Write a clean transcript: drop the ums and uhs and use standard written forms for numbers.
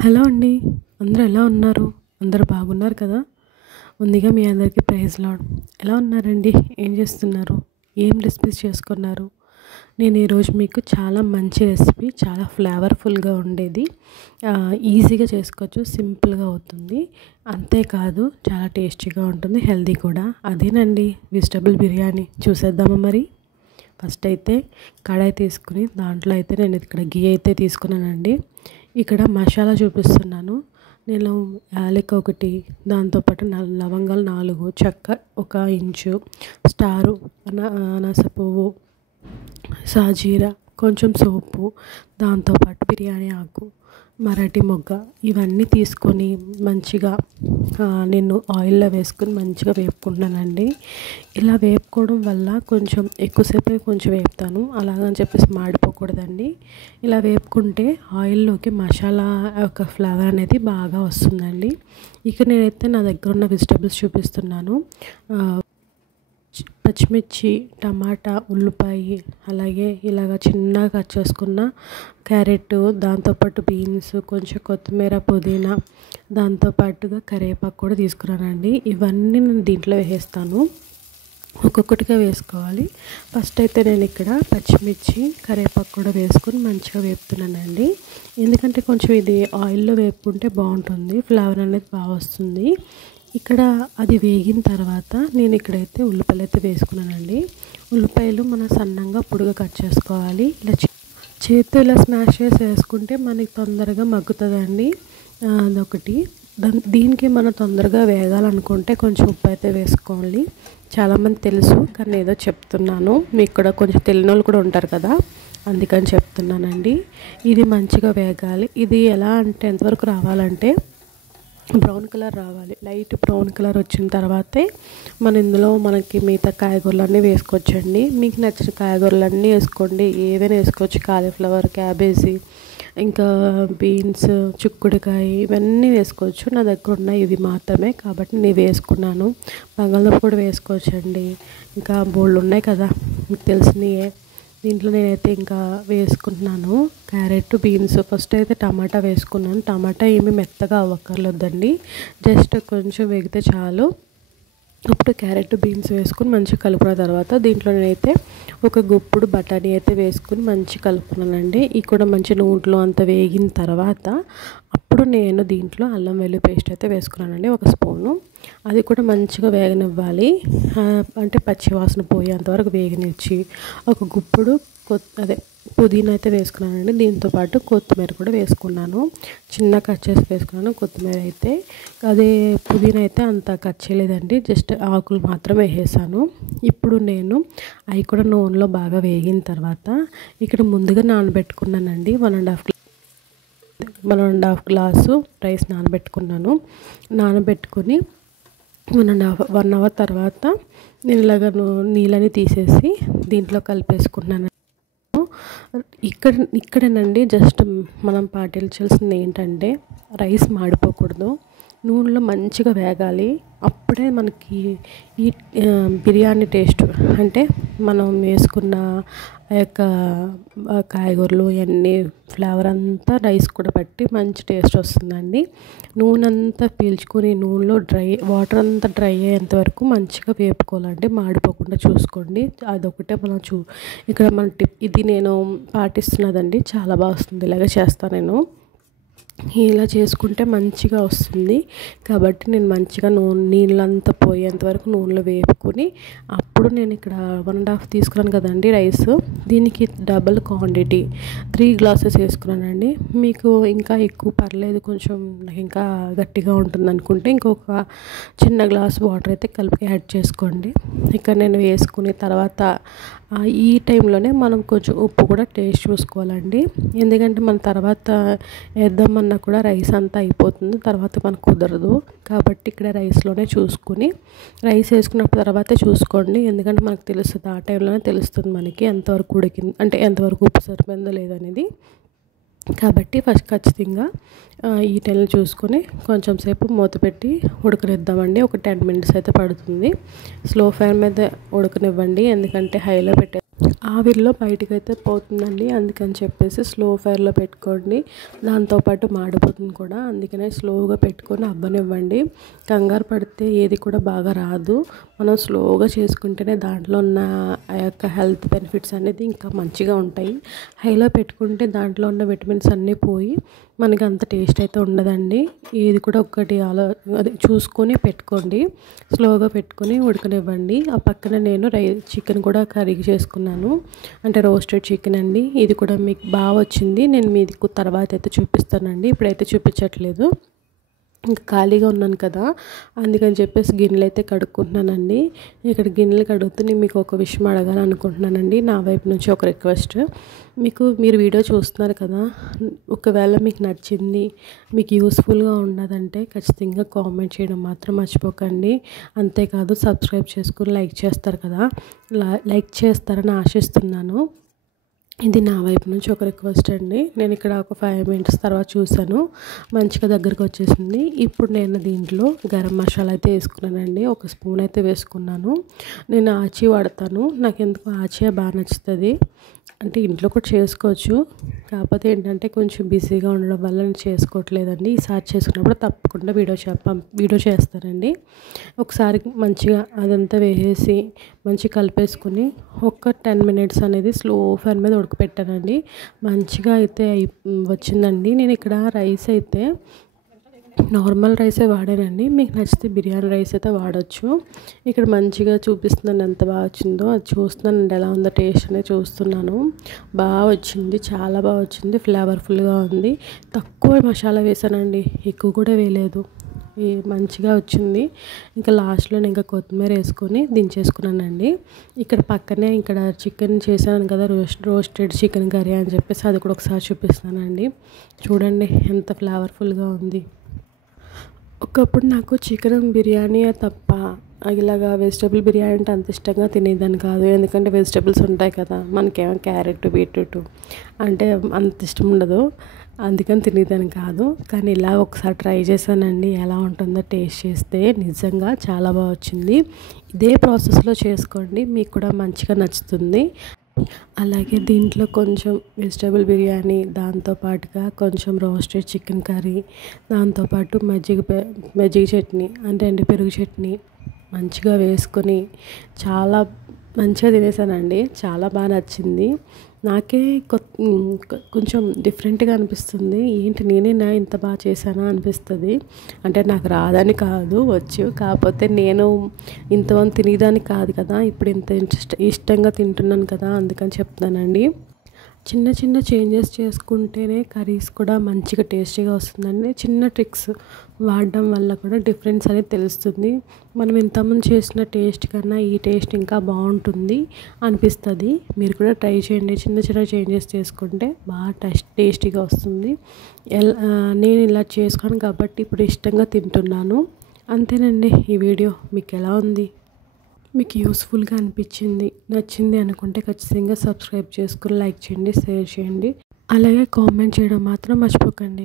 Hello అండి. అందరూ ఎలా ఉన్నారు? అందరూ బాగున్నారు కదా! ముందుగా మీ అందరికీ ప్రైజ్ లార్డ్. ఎలా ఉన్నారండి? ఏం చేస్తున్నారు? ఏం రెసిపీస్ చేసుకున్నారు? నేను ఈరోజు మీకు చాలా మంచి రెసిపీ, చాలా ఫ్లేవర్ఫుల్గా ఉండేది, ఈజీగా చేసుకోవచ్చు, సింపుల్గా అవుతుంది, అంతేకాదు చాలా టేస్టీగా ఉంటుంది, హెల్దీ కూడా. అదేనండి వెజిటబుల్ బిర్యానీ. చూసేద్దామా మరి? ఫస్ట్ అయితే కడాయి తీసుకుని దాంట్లో అయితే నేను ఇక్కడ గీ అయితే తీసుకున్నానండి. ఇక్కడ మసాలా చూపిస్తున్నాను. నేను యాలక ఒకటి, దాంతోపాటు లవంగాలు 4, చెక్క 1 ఇంచు, స్టారు, అనాస పువ్వు, సాజీరా, కొంచెం సోపు, దాంతోపాటు బిర్యానీ ఆకు, మరాఠీ మొగ్గ, ఇవన్నీ తీసుకొని మంచిగా నేను ఆయిల్లో వేసుకొని మంచిగా వేపుకుంటున్నానండి. ఇలా వేపుకోవడం వల్ల కొంచెం ఎక్కువసేపు కొంచెం వేపుతాను, అలాగని చెప్పేసి మాడిపోకూడదండి. ఇలా వేపుకుంటే ఆయిల్లోకి మసాలా యొక్క ఫ్లేవర్ అనేది బాగా వస్తుందండి. ఇక నేనైతే నా దగ్గర ఉన్న వెజిటబుల్స్ చూపిస్తున్నాను. పచ్చిమిర్చి, టమాటా, ఉల్లిపాయ, అలాగే ఇలాగ చిన్నగా కట్ చేసుకున్న క్యారెట్, దాంతోపాటు బీన్స్, కొంచెం కొత్తిమీర, పుదీనా, దాంతోపాటుగా కరివేపాకు కూడా తీసుకున్నానండి. ఇవన్నీ నేను దీంట్లో వేసేస్తాను, ఒక్కొక్కటిగా వేసుకోవాలి. ఫస్ట్ అయితే నేను ఇక్కడ పచ్చిమిర్చి, కరివేపాకు కూడా వేసుకొని మంచిగా వేపుతున్నానండి. ఎందుకంటే కొంచెం ఇది ఆయిల్లో వేపుకుంటే బాగుంటుంది, ఫ్లేవర్ అనేది బాగా వస్తుంది. ఇక్కడ అది వేగిన తర్వాత నేను ఇక్కడైతే ఉల్లిపాయలు అయితే వేసుకున్నానండి. ఉల్లిపాయలు మనం సన్నంగా పొడిగా కట్ చేసుకోవాలి. ఇలా చేతితో ఇలా స్మాష్ చేసి వేసుకుంటే మనకి తొందరగా మగ్గుతుందండి. అదొకటి. దీనికి మనం తొందరగా వేగాలనుకుంటే కొంచెం ఉప్పు అయితే వేసుకోవాలి. చాలామంది తెలుసు, కానీ ఏదో చెప్తున్నాను, మీకు కూడా కొంచెం తెలియని వాళ్ళు కూడా ఉంటారు కదా, అందుకని చెప్తున్నానండి. ఇది మంచిగా వేగాలి. ఇది ఎలా అంటే ఎంతవరకు రావాలంటే బ్రౌన్ కలర్ రావాలి. లైట్ బ్రౌన్ కలర్ వచ్చిన తర్వాతే ఇందులో మనకి మిగతా కాయగూరలన్నీ వేసుకోవచ్చండి. మీకు నచ్చిన కాయగూరలన్నీ వేసుకోండి, ఏవైనా వేసుకోవచ్చు. కాలీఫ్లవర్, క్యాబేజీ, ఇంకా బీన్స్, చిక్కుడుకాయ, ఇవన్నీ వేసుకోవచ్చు. నా దగ్గర ఉన్నాయి ఇవి మాత్రమే, కాబట్టి నేను వేసుకున్నాను. బంగాళదుంప కూడా వేసుకోవచ్చండి, ఇంకా బోళ్ళు ఉన్నాయి కదా మీకు తెలిసినయే. దీంట్లో నేనైతే ఇంకా వేసుకుంటున్నాను క్యారెట్, బీన్స్. ఫస్ట్ అయితే టమాటా వేసుకున్నాను. టమాటా ఏమీ మెత్తగా అవ్వక్కర్లేదండి, జస్ట్ కొంచెం వేగితే చాలు. అప్పుడు క్యారెట్, బీన్స్ వేసుకుని మంచిగా కలుపుకున్న తర్వాత దీంట్లో నేనైతే ఒక గుప్పుడు బఠానీ అయితే వేసుకుని మంచిగా కలుపుకున్నానండి. ఇది కూడా మంచి నూనెలో అంత వేగిన తర్వాత అప్పుడు నేను దీంట్లో అల్లం వెల్లుల్లి పేస్ట్ అయితే వేసుకున్నానండి, 1 స్పూను. అది కూడా మంచిగా వేగనివ్వాలి, అంటే పచ్చి వాసన పోయేంతవరకు వేగనిచ్చి ఒక గుప్పుడు పుదీనా అయితే వేసుకున్నానండి. దీంతోపాటు కొత్తిమీర కూడా వేసుకున్నాను, చిన్న కట్ చేసి వేసుకున్నాను. కొత్తిమీర అయితే, అదే పుదీనా అయితే అంత కట్ చేయలేదండి, జస్ట్ ఆకులు మాత్రం వేసాను. ఇప్పుడు నేను అవి కూడా నూనెలో బాగా వేగిన తర్వాత ఇక్కడ ముందుగా నానబెట్టుకున్నానండి 1.5 గ్లాసు రైస్ నానబెట్టుకున్నాను. నానబెట్టుకుని 1 అవర్ తర్వాత నేను ఇలాగ నీళ్ళని తీసేసి దీంట్లో కలిపేసుకున్నాను. ఇక్కడేనండి జస్ట్ మనం పాటించాల్సింది ఏంటంటే రైస్ మాడిపోకూడదు, నూనెలో మంచిగా వేగాలి. అప్పుడే మనకి ఈ బిర్యానీ టేస్ట్, అంటే మనం వేసుకున్న ఆ యొక్క కాయగూరలు ఇవన్నీ ఫ్లేవర్ అంతా రైస్ కూడా పట్టి మంచి టేస్ట్ వస్తుందండి. నూనె అంతా పీల్చుకొని నూనెలో వాటర్ అంతా డ్రై అయ్యేంత వరకు మంచిగా వేపుకోవాలండి, మాడిపోకుండా చూసుకోండి. అదొకటే మనం ఇక్కడ మన టిప్, ఇది నేను పాటిస్తున్నదండి, చాలా బాగా వస్తుంది. ఇలాగే చేస్తాను నేను, ఇలా చేసుకుంటే మంచిగా వస్తుంది. కాబట్టి నేను మంచిగా నీళ్ళంతా పోయేంత వరకు నూనెలో వేపుకొని అప్పుడు నేను ఇక్కడ 1.5 తీసుకున్నాను కదండి రైస్, దీనికి డబుల్ క్వాంటిటీ 3 గ్లాసెస్ వేసుకున్నానండి. మీకు ఇంకా ఎక్కువ పర్లేదు, కొంచెం నాకు ఇంకా గట్టిగా ఉంటుంది అనుకుంటే ఇంకొక చిన్న గ్లాస్ వాటర్ అయితే కలిపి యాడ్ చేసుకోండి. ఇక్కడ నేను వేసుకుని తర్వాత ఈ టైంలోనే మనం కొంచెం ఉప్పు కూడా టేస్ట్ చూసుకోవాలండి. ఎందుకంటే మన తర్వాత వేద్దామన్నా కూడా రైస్ అంతా అయిపోతుంది, తర్వాత మనకు కుదరదు. కాబట్టి ఇక్కడ రైస్లోనే చూసుకుని రైస్ వేసుకున్నప్పుడు తర్వాతే చూసుకోండి, ఎందుకంటే మనకు తెలుస్తుంది, ఆ టైంలోనే తెలుస్తుంది మనకి ఎంతవరకు ఉడికింది, అంటే ఎంతవరకు ఉప్పు సరిపోయిందో లేదనేది. కాబట్టి ఫస్ట్ ఖచ్చితంగా ఈ టైంలో చూసుకొని కొంచెం సేపు మూత పెట్టి ఉడకనిద్దామండి. ఒక 10 మినిట్స్ అయితే పడుతుంది. స్లో ఫ్లేమ్ మీద ఉడకనివ్వండి, ఎందుకంటే హైలో ఆవిరిలో బయటకైతే పోతుందండి. అందుకని చెప్పేసి స్లో ఫైర్లో పెట్టుకోండి. దాంతోపాటు మాడిపోతుంది కూడా. అందుకనే స్లోగా పెట్టుకొని అవ్వనివ్వండి. కంగారు పడితే ఏది కూడా బాగా రాదు. మనం స్లోగా చేసుకుంటేనే దాంట్లో ఉన్న ఆ యొక్క హెల్త్ బెనిఫిట్స్ అనేది ఇంకా మంచిగా ఉంటాయి. హైలో పెట్టుకుంటే దాంట్లో ఉన్న విటమిన్స్ అన్నీ పోయి మనకి అంత టేస్ట్ అయితే ఉండదండి. ఇది కూడా ఒకటి అది చూసుకొని పెట్టుకోండి. స్లోగా పెట్టుకొని ఉడకనివ్వండి. ఆ పక్కన నేను చికెన్ కూడా కర్రీ చేసుకున్నాను. అంటే రోస్టెడ్ చికెన్ అండి. ఇది కూడా మీకు బాగా వచ్చింది. నేను మీకు తర్వాత అయితే చూపిస్తానండి. ఇప్పుడైతే చూపించట్లేదు. ఇంకా ఖాళీగా ఉన్నాను కదా, అందుకని చెప్పేసి గిన్నెలు అయితే కడుక్కుంటున్నానండి. ఇక్కడ గిన్నెలు కడుగుతూ నేను మీకు ఒక విషయం అడగాలనుకుంటున్నానండి. నా వైపు నుంచి ఒక రిక్వెస్ట్. మీరు వీడియో చూస్తున్నారు కదా, ఒకవేళ మీకు నచ్చింది, మీకు యూస్ఫుల్గా ఉన్నదంటే ఖచ్చితంగా కామెంట్ చేయడం మాత్రం మర్చిపోకండి. అంతేకాదు సబ్స్క్రైబ్ చేసుకుని లైక్ చేస్తారు కదా, లైక్ చేస్తారని ఆశిస్తున్నాను. ఇది నా వైపు నుంచి ఒక రిక్వెస్ట్ అండి. నేను ఇక్కడ ఒక 5 మినిట్స్ తర్వాత చూసాను, మంచిగా దగ్గరకు వచ్చేసింది. ఇప్పుడు నేను దీంట్లో గరం మసాలా అయితే వేసుకున్నానండి. ఒక స్పూన్ అయితే వేసుకున్నాను. నేను ఆచి వాడతాను. నాకు ఎందుకు ఆచియా బాగా నచ్చుతుంది. అంటే ఇంట్లో కూడా చేసుకోవచ్చు, కాకపోతే ఏంటంటే కొంచెం బిజీగా ఉండడం వల్ల నేను చేసుకోవట్లేదండి. ఈసారి చేసుకున్నప్పుడు తప్పకుండా వీడియో చేస్తానండి. ఒకసారి మంచిగా అదంతా వేసేసి మంచిగా కలిపేసుకుని ఒక 10 మినిట్స్ అనేది స్లో ఫ్లేమ్ మీద ఉడకపెట్టానండి. మంచిగా అయితే వచ్చిందండి. నేను ఇక్కడ రైస్ అయితే నార్మల్ రైసే వాడానండి. మీకు నచ్చితే బిర్యానీ రైస్ అయితే వాడచ్చు. ఇక్కడ మంచిగా చూపిస్తున్నాను ఎంత బాగా వచ్చిందో. అది చూస్తున్నానండి, ఎలా ఉందో టేస్ట్ అనేది చూస్తున్నాను. బాగా వచ్చింది, చాలా బాగా వచ్చింది. ఫ్లేవర్ఫుల్గా ఉంది. తక్కువ మసాలా వేసానండి, ఎక్కువ కూడా వేయలేదు. మంచిగా వచ్చింది. ఇంకా లాస్ట్లో ఇంకా కొత్తిమీర వేసుకొని దించేసుకున్నానండి. ఇక్కడ పక్కనే ఇక్కడ చికెన్ చేశాను కదా, రోస్టెడ్ చికెన్ కర్రీ అని చెప్పేసి అది కూడా ఒకసారి చూపిస్తానండి. చూడండి ఎంత ఫ్లేవర్ఫుల్గా ఉంది. ఒకప్పుడు నాకు చికెన్ బిర్యానీయే తప్ప ఇలాగా వెజిటబుల్ బిర్యానీ అంటే అంత ఇష్టంగా తినేదాన్ని కాదు. ఎందుకంటే వెజిటబుల్స్ ఉంటాయి కదా, మనకేమో క్యారెట్, బీట్రూట్ అంటే అంత ఇష్టం ఉండదు. అందుకని తినేదాన్ని కాదు. కానీ ఇలా ఒకసారి ట్రై చేశానండి. ఎలా ఉంటుందో టేస్ట్ చేస్తే నిజంగా చాలా బాగా వచ్చింది. ఇదే ప్రాసెస్లో చేసుకోండి, మీకు కూడా మంచిగా నచ్చుతుంది. అలాగే దీంట్లో కొంచెం వెజిటబుల్ బిర్యానీ, దాంతోపాటుగా కొంచెం రోస్టెడ్ చికెన్ కర్రీ, దాంతోపాటు మజ్జిగ చట్నీ అంటే పెరుగు చట్నీ మంచిగా వేసుకొని చాలా మంచిగా తినేసానండి. చాలా బాగా నచ్చింది. నాకే కొంచెం డిఫరెంట్గా అనిపిస్తుంది. ఏంటి నేనేనా ఇంత బాగా చేశానా అనిపిస్తుంది. అంటే నాకు రాదని కాదు, వచ్చు. కాకపోతే నేను ఇంతమంది తినేదాన్ని కాదు కదా, ఇప్పుడు ఇంత ఇష్టంగా తింటున్నాను కదా, అందుకని చెప్తానండి. చిన్న చిన్న చేంజెస్ చేసుకుంటేనే కర్రీస్ కూడా మంచిగా టేస్టీగా వస్తుందండి. చిన్న ట్రిక్స్ వాడడం వల్ల కూడా డిఫరెన్స్ అనేది తెలుస్తుంది. మనం ఇంతకుముందు చేసిన టేస్ట్ కన్నా ఈ టేస్ట్ ఇంకా బాగుంటుంది అనిపిస్తుంది. మీరు కూడా ట్రై చేయండి. చిన్న చిన్న చేంజెస్ చేసుకుంటే బాగా టేస్టీగా వస్తుంది. నేను ఇలా చేసుకోను కాబట్టి ఇప్పుడు ఇష్టంగా తింటున్నాను. అంతేనండి. ఈ వీడియో మీకు ఎలా ఉంది? మీకు యూస్ఫుల్గా అనిపించింది, నచ్చింది అనుకుంటే ఖచ్చితంగా సబ్స్క్రైబ్ చేసుకుని లైక్ చేయండి, షేర్ చేయండి. అలాగే కామెంట్ చేయడం మాత్రం మర్చిపోకండి.